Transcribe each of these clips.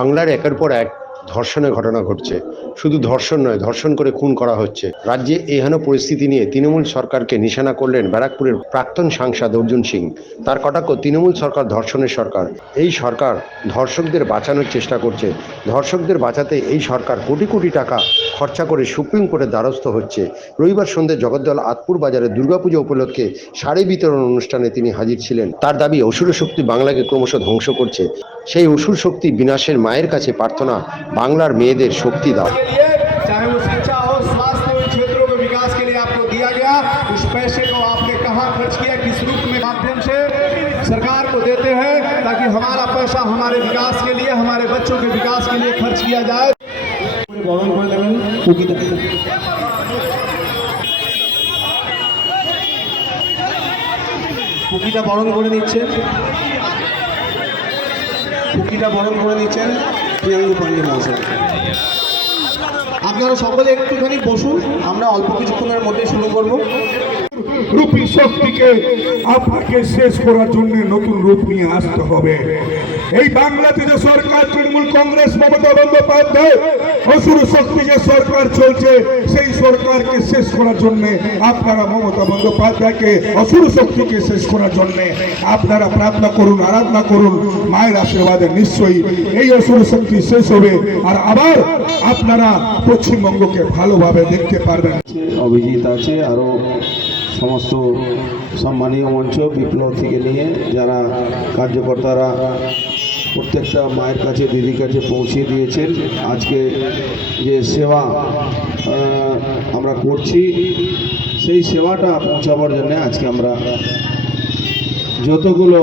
বাংলার একের পর এক ধর্ষণের ঘটনা ঘটছে। শুধু ধর্ষণ নয়, ধর্ষণ করে খুন করা হচ্ছে। রাজ্যে এহেন পরিস্থিতি নিয়ে তৃণমূল সরকারকে নিশানা করলেন ব্যারাকপুরের প্রাক্তন সাংসদ অর্জুন সিং। তার কটাক্ষ, তৃণমূল সরকার ধর্ষণের সরকার। এই সরকার ধর্ষকদের বাঁচানোর চেষ্টা করছে। ধর্ষকদের বাঁচাতে এই সরকার কোটি কোটি টাকা খরচা করে সুপ্রিম কোর্টের দ্বারস্থ হচ্ছে। রবিবার সন্ধ্যে জগদ্দল আতপুর বাজারে দুর্গাপুজো উপলক্ষে শাড়ি বিতরণ অনুষ্ঠানে তিনি হাজির ছিলেন। তার দাবি, অসুর শক্তি বাংলাকে ক্রমশ ধ্বংস করছে। সেই অসুর শক্তি বিনাশের মায়ের কাছে প্রার্থনা বাংলার মেয়েদের শক্তি দাও के लिए चाहे वो शिक्षा हो स्वास्थ्य हो इन क्षेत्रों में विकास के लिए आपको दिया गया उस पैसे को आपने कहाँ खर्च किया किस रूप में माध्यम से सरकार को देते हैं ताकि हमारा पैसा हमारे विकास के लिए हमारे बच्चों के विकास के लिए खर्च किया जाए বরণ করে দেবেন কুকিটা কুকিটা বরণ করে নিচ্ছেন কুকিটা বরণ করে নিচ্ছেন প্রিয়াঙ্গু পাণ্ডে মহাশয়। আপনারা সকলে একটুখানি বসুন আমরা অল্প কিছুক্ষণের মধ্যে শুরু করব। রূপী শক্তিকে আপনাকে শেষ করার জন্য নতুন রূপ নিয়ে আসতে হবে। এই বাংলাতে যে সরকার, তৃণমূল কংগ্রেস, মমতা বন্দ্যোপাধ্যায় অসুর শক্তি যে সরকার চলছে, সেই সরকারকে শেষ করার জন্য, আপনারা মমতা বন্দ্যোপাধ্যায়কে, অসুর শক্তিকে শেষ করার জন্য আপনারা প্রার্থনা করুন, আরাধনা করুন, মায়ের আশীর্বাদে নিশ্চয়ই এই অসুর শক্তি শেষ হবে। আর আবার আপনারা পশ্চিমবঙ্গকে ভালোভাবে দেখতে পারবেন। অভিজিৎ আছে আরও সমস্ত সম্মানীয় মঞ্চ বিপ্লব থেকে নিয়ে যারা কার্যকর্তারা প্রত্যেকটা মায়ের কাছে, দিদির কাছে পৌঁছে দিয়েছেন, আজকে যে সেবা আমরা করছি, সেই সেবাটা পৌঁছাবার জন্য আজকে আমরা যতগুলো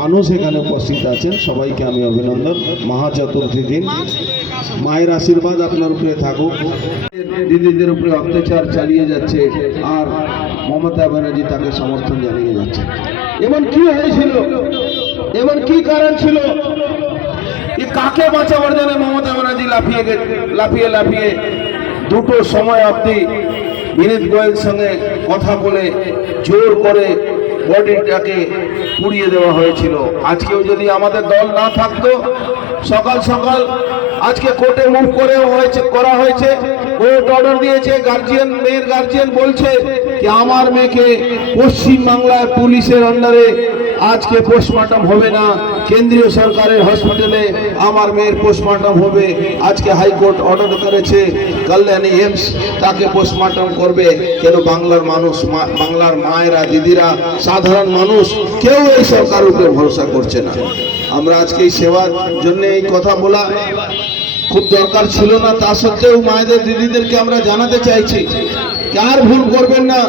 মানুষ এখানে উপস্থিত আছেন, সবাইকে আমি অভিনন্দন। মহা চতুর্থী দিন। মায়ের আশীর্বাদ আপনার উপরে থাকুক। দিদিদের উপরে অত্যাচার চালিয়ে যাচ্ছে। আর মমতা ব্যানার্জি তাকে সমর্থন জানিয়ে যাচ্ছে। এমন কি হয়েছিল? এমন কি কারণ ছিল? কাকে বাঁচাবার জন্য মমতা ব্যানার্জি লাফিয়ে লাফিয়ে লাফিয়ে দুটো সময় অবধি বিনীত গোয়েল সঙ্গে কথা বলে জোর করে বডিটাকে পুড়িয়ে দেওয়া হয়েছিল। আজকেও যদি আমাদের দল না থাকতো, সকাল সকাল আজকে কোর্টে মুভ করে হয়েছে করা হয়েছে। কোর্ট অর্ডার দিয়েছে গার্জিয়ান মেয়ের গার্জিয়ান বলছে যে আমার মেয়েকে পশ্চিমবাংলার পুলিশের আন্ডারে আজকে পোস্টমর্টম হবে না, কেন্দ্রীয় সরকারের হসপিটালে আমার মেয়ের পোস্টমর্টম হবে, আজকে হাইকোর্ট অর্ডার করেছে, কল্যাণী এমস তাকে পোস্টমর্টম করবে, কেন বাংলার মানুষ বাংলার মায়েরা, দিদিরা, সাধারণ মানুষ, কেউ এই সরকার উপরে ভরসা করছে না। আমরা আজকে এই সেবার জন্য এই কথা বলা খুব দরকার ছিল না, তা সত্ত্বেও মায়েদের, দিদিদেরকে আমরা জানাতে চাইছি। আর ভুল করবেন না?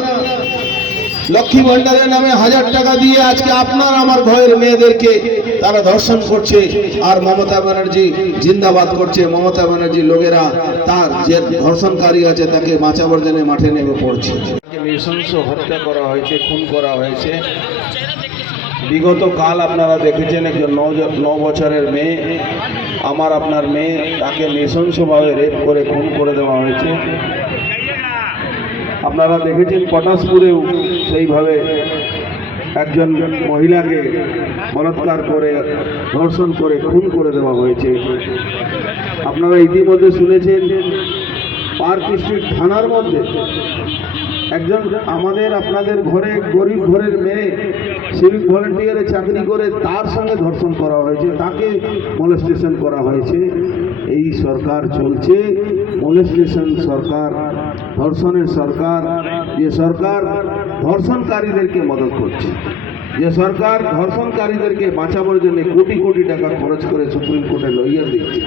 লক্ষ্মী ভান্ডারের নামে হাজার টাকা দিয়ে আজকে আপনার, আমার ঘরের মেয়েদেরকে তারা ধর্ষণ করছে। আর মমতা ব্যানার্জি জিন্দাবাদ করছে। মমতা ব্যানার্জি লোকেরা তার যে ধর্ষণকারী আছে, তাকে বাঁচাবার জন্য মাঠে নেমে পড়ছে। নৃশংস হত্যা করা হয়েছে, খুন করা হয়েছে। বিগত কাল আপনারা দেখেছেন একজন ন বছরের মেয়ে। আমার আপনার মেয়ে, তাকে নৃশংসভাবে রেপ করে, খুন করে দেওয়া হয়েছে। আপনারা দেখেছেন পটাশপুরেও সেইভাবে একজন মহিলাকে বলাৎকার করে, ধর্ষণ করে, খুন করে দেওয়া হয়েছে। আপনারা ইতিমধ্যে শুনেছেন, পার্ক স্ট্রিট থানার মধ্যে একজন আমাদের আপনাদের ঘরে গরিব ঘরের মেয়ে সিভিক ভলেন্টিয়ারে চাকরি করে তার সঙ্গে ধর্ষণ করা হয়েছে, তাকে মলেস্টেশন করা হয়েছে। এই সরকার চলছে মলেস্টেশন সরকার ধর্ষণের সরকার, যে সরকার ধর্ষণকারীদেরকে মদত করছে, যে সরকার ধর্ষণকারীদেরকে বাঁচাবার জন্য কোটি কোটি টাকা খরচ করে সুপ্রিম কোর্টে লইয়া দিচ্ছে,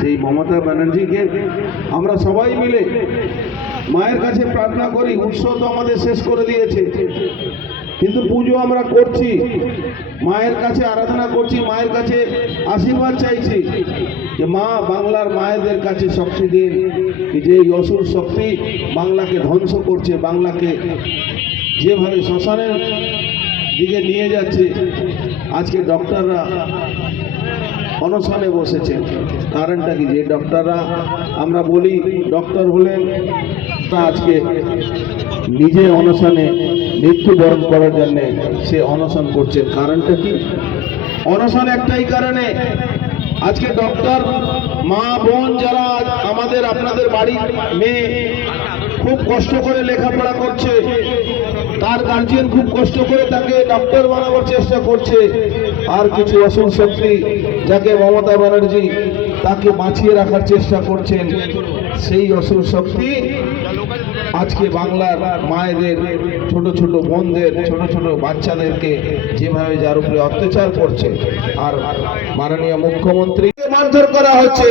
সেই মমতা ব্যানার্জিকে আমরা সবাই মিলে মায়ের কাছে প্রার্থনা করি, উৎসব তো আমাদের শেষ করে দিয়েছে। কিন্তু পুজো আমরা করছি। মায়ের কাছে আরাধনা করছি, মায়ের কাছে আশীর্বাদ চাইছি যে মা বাংলার মায়েদের কাছে শক্তি দিন, যে এই অসুর শক্তি বাংলাকে ধ্বংস করছে, বাংলাকে যেভাবে শ্মশানের দিকে নিয়ে যাচ্ছে, আজকে ডক্টররা অনশনে বসেছেন। কারণটা কি? যে ডক্টররা, আমরা বলি, ডক্টর হলেন, তা আজকে নিজে অনশনে মৃত্যুবরণ করার জন্য সে অনশন করছেন। কারণটা কি? অনশন একটাই কারণে আজকে ডক্টর মা বোন যারা আমাদের আপনাদের বাড়ির মেয়ে খুব কষ্ট করে লেখাপড়া করছে, তার গার্জিয়ান খুব কষ্ট করে তাকে ডক্টর বানাবার চেষ্টা করছে। আর কিছু অসুর শক্তি যাকে মমতা ব্যানার্জি তাকে বাঁচিয়ে রাখার চেষ্টা করছেন, সেই অসুর শক্তি আজকে বাংলার মায়েদের, ছোট ছোট বোনদের, ছোট ছোট বাচ্চাদেরকে যেভাবে যার উপরে অত্যাচার করছে, আর মাননীয় মুখ্যমন্ত্রী মারধর করা হচ্ছে।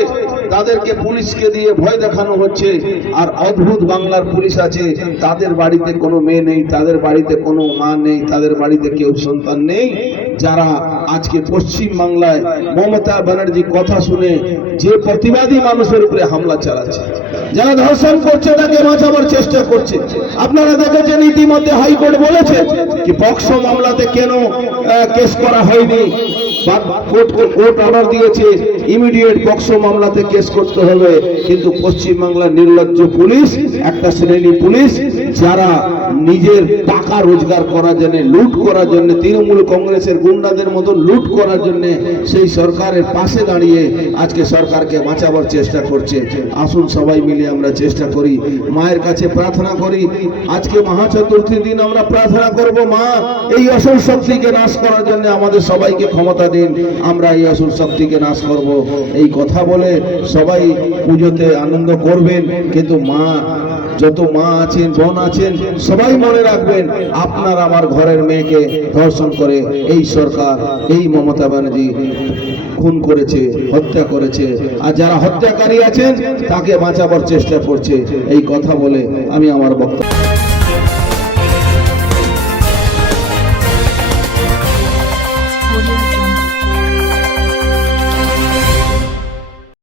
তাদেরকে পুলিশকে দিয়ে ভয় দেখানো হচ্ছে। আর অদ্ভুত বাংলার পুলিশ আছে, তাদের বাড়িতে কোনো মেয়ে নেই, তাদের বাড়িতে কোনো মা নেই, তাদের বাড়িতে কেউ সন্তান নেই। যারা আজকে পশ্চিম বাংলায় মমতা ব্যানার্জি কথা শুনে যে প্রতিবাদী মানুষের উপরে হামলা চালাচ্ছে, যারা ধর্ষণ করছে তাকে বাঁচাবার চেষ্টা করছে। আপনারা দেখেছেন ইতিমধ্যে হাইকোর্ট বলেছে কি পক্সো মামলাতে কেন কেস করা হয়নি। কোর্ট অর্ডার দিয়েছে। ইমিডিয়েট বক্সো মামলাতে কেস করতে হবে। কিন্তু পশ্চিমবাংলার নির্লজ্জ পুলিশ, একটা শ্রেণি পুলিশ, যারা নিজের টাকা রোজগার করার জন্য, লুট করার জন্য, তৃণমূল কংগ্রেসের গুন্ডাদের মতো লুট করার জন্য সেই সরকারের পাশে দাঁড়িয়ে আজকে সরকারকে বাঁচাবার চেষ্টা করছে। আসুন সবাই মিলে আমরা চেষ্টা করি। মায়ের কাছে প্রার্থনা করি। আজকে মহা চতুর্থীর দিন, আমরা প্রার্থনা করব, মা, এই অসুর শক্তিকে নাশ করার জন্য আমাদের সবাইকে ক্ষমতা দিন। আমরা এই অসুর শক্তিকে নাশ করব। এই কথা বলে সবাই পুজোতে আনন্দ করবেন, কিন্তু মা যত মা আছেন, বোন আছেন, সবাই মনে রাখবেন, আপনার আমার ঘরের মেয়েকে ধর্ষণ করে এই সরকার, এই মমতা ব্যানার্জি খুন করেছে, হত্যা করেছে। আর যারা হত্যাকারী আছেন, তাকে বাঁচাবার চেষ্টা করছে। এই কথা বলে আমি আমার বক্তব্য